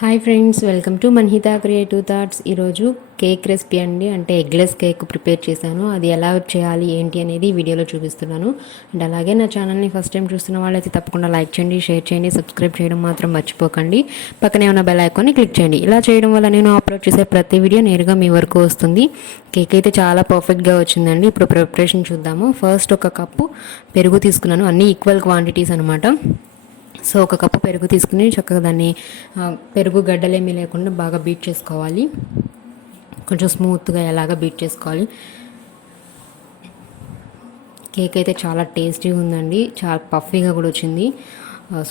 Hi friends, welcome to Manhitha creative thoughts. ఈరోజు cake recipe అండి, అంటే ఎగ్లెస్ కేక్ ప్రిపేర్ చేశాను. అది ఎలా చేయాలి ఏంటి అనేది ఈ వీడియోలో చూపిస్తున్నాను. అండ్ అలాగే నా ఛానల్ని ఫస్ట్ టైం చూస్తున్న వాళ్ళైతే తప్పకుండా లైక్ చేయండి, షేర్ చేయండి, సబ్స్క్రైబ్ చేయడం మాత్రం మర్చిపోకండి. పక్కనే ఉన్న బెల్ ఐకాన్ని క్లిక్ చేయండి. ఇలా చేయడం వల్ల నేను అప్లోడ్ చేసే ప్రతి వీడియో నేరుగా మీ వరకు వస్తుంది. కేక్ అయితే చాలా పర్ఫెక్ట్గా వచ్చిందండి. ఇప్పుడు ప్రిపరేషన్ చూద్దాము. ఫస్ట్ ఒక కప్పు పెరుగు తీసుకున్నాను, అన్నీ ఈక్వల్ క్వాంటిటీస్ అనమాట. సో ఒక కప్పు పెరుగు తీసుకుని చక్కగా దాన్ని పెరుగు గడ్డలేమీ లేకుండా బాగా బీట్ చేసుకోవాలి. కొంచెం స్మూత్గా ఎలాగా బీట్ చేసుకోవాలి. కేక్ అయితే చాలా టేస్టీగా ఉందండి, చాలా పఫీగా కూడా వచ్చింది.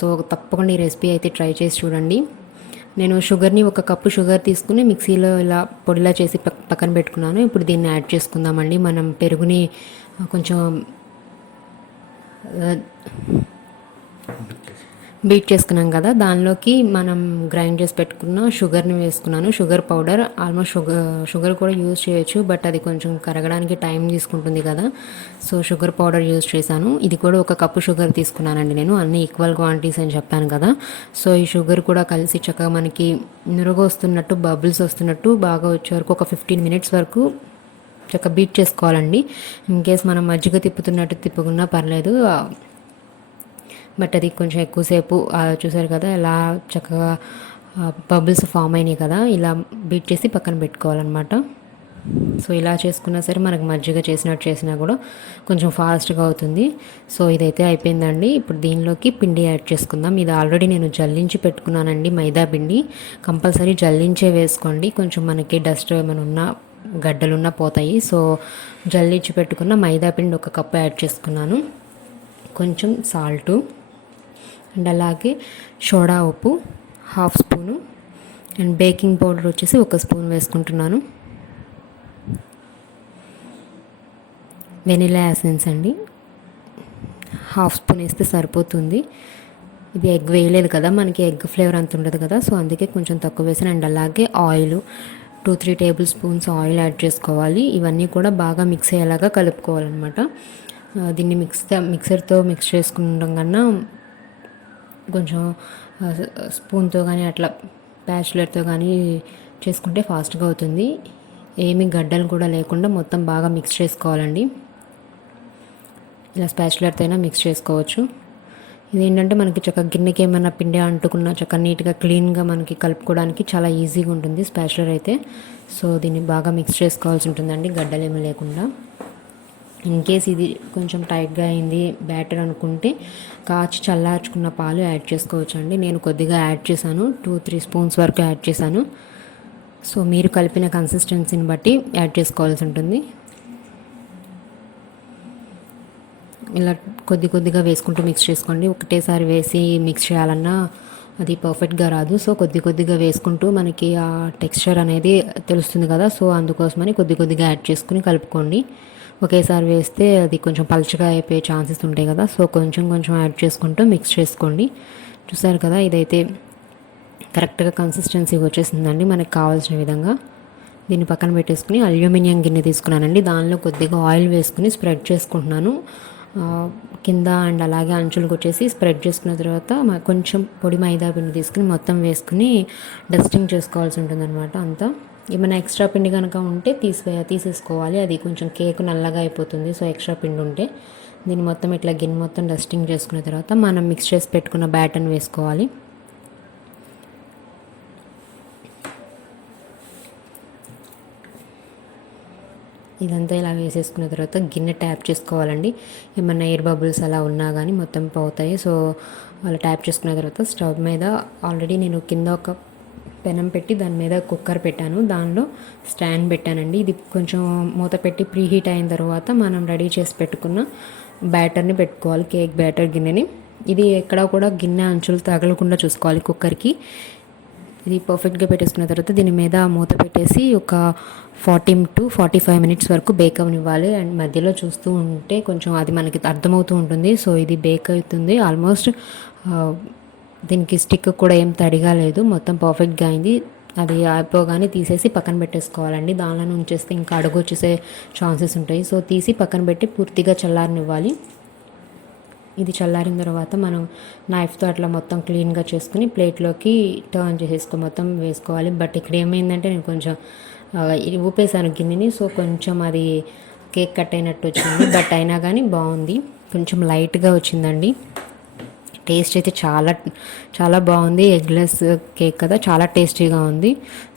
సో తప్పకుండా ఈ రెసిపీ అయితే ట్రై చేసి చూడండి. నేను షుగర్ని ఒక కప్పు షుగర్ తీసుకుని మిక్సీలో ఇలా పొడిలా చేసి పక్కన పెట్టుకున్నాను. ఇప్పుడు దీన్ని యాడ్ చేసుకుందామండి. మనం పెరుగుని కొంచెం బీట్ చేసుకున్నాం కదా, దానిలోకి మనం గ్రైండ్ చేసి పెట్టుకున్న షుగర్ని వేసుకున్నాను. షుగర్ పౌడర్, ఆల్మోస్ట్ షుగర్ కూడా యూజ్ చేయొచ్చు, బట్ అది కొంచెం కరగడానికి టైం తీసుకుంటుంది కదా, సో షుగర్ పౌడర్ యూజ్ చేశాను. ఇది కూడా ఒక కప్పు షుగర్ తీసుకున్నానండి నేను, అన్ని ఈక్వల్ క్వాంటిటీస్ అని చెప్పాను కదా. సో ఈ షుగర్ కూడా కలిసి చక్కగా మనకి నురుగు వస్తున్నట్టు, బబుల్స్ వస్తున్నట్టు బాగా వచ్చే వరకు ఒక 15 minutes వరకు చక్కగా బీట్ చేసుకోవాలండి. ఇన్ కేస్ మనం మజ్జిగ తిప్పుతున్నట్టు తిప్పుకున్నా పర్లేదు, బట్ అది కొంచెం ఎక్కువసేపు చూసారు కదా ఎలా చక్కగా బబుల్స్ ఫామ్ అయినాయి కదా, ఇలా బీట్ చేసి పక్కన పెట్టుకోవాలన్నమాట. సో ఇలా చేసుకున్నా సరే మనకు మజ్జిగ చేసినట్టు చేసినా కూడా కొంచెం ఫాస్ట్గా అవుతుంది. సో ఇదైతే అయిపోయిందండి. ఇప్పుడు దీనిలోకి పిండి యాడ్ చేసుకుందాం. ఇది ఆల్రెడీ నేను జల్లించి పెట్టుకున్నానండి, మైదా పిండి. కంపల్సరీ జల్లించే వేసుకోండి, కొంచెం మనకి డస్ట్ ఏమైనా ఉన్నా గడ్డలున్నా పోతాయి. సో జల్లించి పెట్టుకున్న మైదా పిండి ఒక కప్పు యాడ్ చేసుకున్నాను. కొంచెం సాల్టు అండ్ అలాగే సోడా ఉప్పు 1/2 స్పూను అండ్ బేకింగ్ పౌడర్ వచ్చేసి 1 స్పూన్ వేసుకుంటున్నాను. వెనిలా ఎసెన్స్ అండి 1/2 స్పూన్ వేస్తే సరిపోతుంది. ఇది ఎగ్ వేయలేదు కదా, మనకి ఎగ్ ఫ్లేవర్ అంత ఉండదు కదా, సో అందుకే కొంచెం తక్కువ వేసాను. అండ్ అలాగే oil 2-3 table spoons oil add చేసుకోవాలి. ఇవన్నీ కూడా బాగా మిక్స్ అయ్యేలాగా కలుపుకోవాలన్నమాట. దీన్ని మిక్సర్తో మిక్స్ చేసుకుంటాం కన్నా కొంచెం స్పూన్తో కానీ అట్లా ప్యాచులర్తో కానీ చేసుకుంటే ఫాస్ట్గా అవుతుంది. ఏమి గడ్డలు కూడా లేకుండా మొత్తం బాగా మిక్స్ చేసుకోవాలండి. ఇలా స్పాచులర్తో అయినా మిక్స్ చేసుకోవచ్చు. ఇదేంటంటే మనకి చక్కగా గిన్నెకి ఏమైనా పిండి అంటుకున్నా చక్కగా నీట్గా క్లీన్గా మనకి కలుపుకోవడానికి చాలా ఈజీగా ఉంటుంది స్పాచులర్ అయితే. సో దీన్ని బాగా మిక్స్ చేసుకోవాల్సి ఉంటుందండి, గడ్డలేమీ లేకుండా. ఇన్ కేస్ ఇది కొంచెం టైట్గా అయింది బ్యాటర్ అనుకుంటే కాచి చల్లార్చుకున్న పాలు యాడ్ చేసుకోవచ్చు అండి. నేను కొద్దిగా యాడ్ చేశాను, 2-3 స్పూన్స్ వరకు యాడ్ చేశాను. సో మీరు కలిపిన కన్సిస్టెన్సీని బట్టి యాడ్ చేసుకోవాల్సి ఉంటుంది. ఇలా కొద్దిగా వేసుకుంటూ మిక్స్ చేసుకోండి. ఒకటేసారి వేసి మిక్స్ చేయాలన్నా అది పర్ఫెక్ట్గా రాదు. సో కొద్దిగా వేసుకుంటూ మనకి ఆ టెక్స్చర్ అనేది తెలుస్తుంది కదా, సో అందుకోసమని కొద్దిగా యాడ్ చేసుకుని కలుపుకోండి. ఒకేసారి వేస్తే అది కొంచెం పలుచగా అయిపోయే ఛాన్సెస్ ఉంటాయి కదా, సో కొంచెం యాడ్ చేసుకుంటూ మిక్స్ చేసుకోండి. చూసారు కదా, ఇదైతే కరెక్ట్గా కన్సిస్టెన్సీ వచ్చేసిందండి మనకు కావాల్సిన విధంగా. దీన్ని పక్కన పెట్టేసుకుని అల్యూమినియం గిన్నె తీసుకున్నానండి. దానిలో కొద్దిగా ఆయిల్ వేసుకుని స్ప్రెడ్ చేసుకుంటున్నాను కింద అండ్ అలాగే అంచులకు వచ్చేసి. స్ప్రెడ్ చేసుకున్న తర్వాత కొంచెం పొడి మైదా పిండి తీసుకుని మొత్తం వేసుకుని డస్టింగ్ చేసుకోవాల్సి ఉంటుంది అనమాట అంతా. ఏమైనా ఎక్స్ట్రా పిండి కనుక ఉంటే తీసేసుకోవాలి, అది కొంచెం కేక్ నల్లగా అయిపోతుంది. సో ఎక్స్ట్రా పిండి ఉంటే దీన్ని మొత్తం ఇట్లా గిన్నె మొత్తం డస్టింగ్ చేసుకున్న తర్వాత మనం మిక్స్ చేసి పెట్టుకున్న బ్యాటర్ని వేసుకోవాలి. ఇదంతా ఇలా వేసేసుకున్న తర్వాత గిన్నె ట్యాప్ చేసుకోవాలండి. ఏమన్నా ఎయిర్ బబుల్స్ అలా ఉన్నా కానీ మొత్తం పోతాయి. సో అలా ట్యాప్ చేసుకున్న తర్వాత స్టవ్ మీద ఆల్రెడీ నేను కింద ఒక పెనం పెట్టి దాని మీద కుక్కర్ పెట్టాను, దానిలో స్టాండ్ పెట్టానండి. ఇది కొంచెం మూత పెట్టి ప్రీ హీట్ అయిన తర్వాత మనం రెడీ చేసి పెట్టుకున్న బ్యాటర్ని పెట్టుకోవాలి, కేక్ బ్యాటర్ గిన్నెని. ఇది ఎక్కడా కూడా గిన్నె అంచులు తగలకుండా చూసుకోవాలి కుక్కర్కి. ఇది పర్ఫెక్ట్గా పెట్టేసుకున్న తర్వాత దీని మీద మూత పెట్టేసి ఒక 40-45 minutes వరకు బేక్ అవనివ్వాలి. అండ్ మధ్యలో చూస్తూ ఉంటే కొంచెం అది మనకి అర్థమవుతూ ఉంటుంది. సో ఇది బేక్ అవుతుంది ఆల్మోస్ట్. దీనికి స్టిక్ కూడా ఏం తడిగా లేదు, మొత్తం పర్ఫెక్ట్గా అయింది. అది అయిపోగానే తీసేసి పక్కన పెట్టేసుకోవాలండి. దానిలో ఉంచేస్తే ఇంకా అడుగు వచ్చేసే ఛాన్సెస్ ఉంటాయి. సో తీసి పక్కన పెట్టి పూర్తిగా చల్లారనివ్వాలి. ఇది చల్లారిన తర్వాత మనం నైఫ్తో అట్లా మొత్తం క్లీన్గా చేసుకుని ప్లేట్లోకి టర్న్ మొత్తం వేసుకోవాలి. బట్ ఇక్కడ ఏమైందంటే నేను కొంచెం ఇది ఊపేసాను గిన్నెని, సో కొంచెం అది కేక్ కట్ అయినట్టు వచ్చింది. బట్ అయినా కానీ బాగుంది, కొంచెం లైట్గా వచ్చిందండి. టేస్ట్ అయితే చాలా చాలా బాగుంది. ఎగ్లెస్ కేక్ కదా, చాలా టేస్టీగా ఉంది.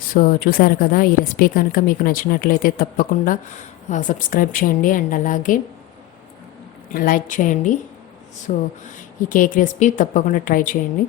సో చూసారు కదా, ఈ రెసిపీ కనుక మీకు నచ్చినట్లయితే తప్పకుండా సబ్స్క్రైబ్ చేయండి అండ్ అలాగే లైక్ చేయండి. సో ఈ కేక్ రెసిపీ తప్పకుండా ట్రై చేయండి.